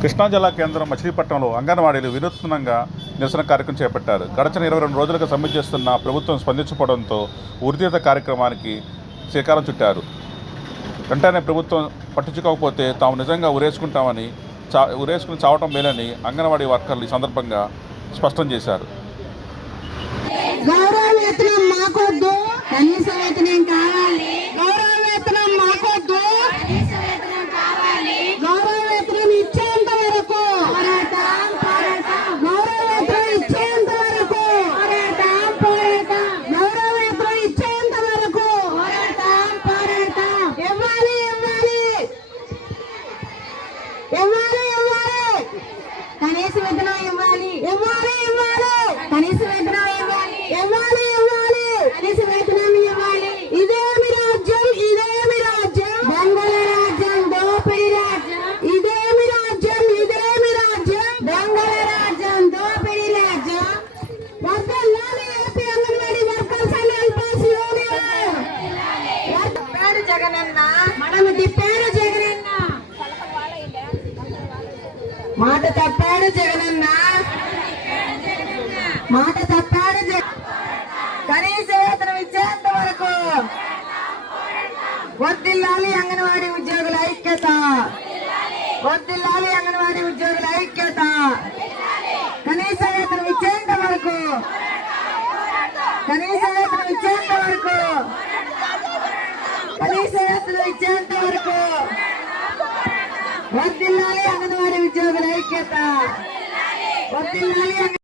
కృష్ణా జిల్లా కేంద్రం మచిలీపట్నంలో అంగన్వాడీలు వినూత్నంగా నిరసన కార్యక్రమం చేపట్టారు. గడచిన ఇరవై రెండు రోజులుగా సమ్మె చేస్తున్న ప్రభుత్వం స్పందించకపోవడంతో ఉరితీత కార్యక్రమానికి శ్రీకారం చుట్టారు. వెంటనే ప్రభుత్వం పట్టించుకోకపోతే తాము నిజంగా ఉరేసుకుంటామని చా ఉరేసుకుని చావటం మేలని అంగన్వాడీ వర్కర్లు ఈ సందర్భంగా స్పష్టం చేశారు. వేతనం కావాలి? గౌరవ వేతనం మాకొద్దు గౌరవ వేతనం ఇచ్చేంత వరకు. గౌరవ వేతనం ఇచ్చేంత వరకు. గౌరవ వేతనం ఇచ్చేంత వరకు. ఇవ్వాలి ఇవ్వాలి. ఇవ్వాలి ఇవ్వాలి. కనీస వేతనం ఇవ్వాలి. ఇవ్వాలి ఇవ్వాలి. కనీస వేతనం మాట తప్పాడు జగనన్న మాట తప్పాడు జగ- కనీస వేతనం ఇచ్చేంత వరకు వర్దిల్లాలి అంగన్వాడీ ఉద్యోగుల ఐక్యత వర్దిల్లాలి అంగన్వాడీ ఉద్యోగుల ఐక్యత కనీస వేతనం ఇచ్చేంత వరకు కనీస వేతనం ఇచ్చేంత వరకు కనీస వేతనం ఇచ్చేంత వరకు వర్దిల్లాలి అంగన్వాడీ ఉద్యోగుల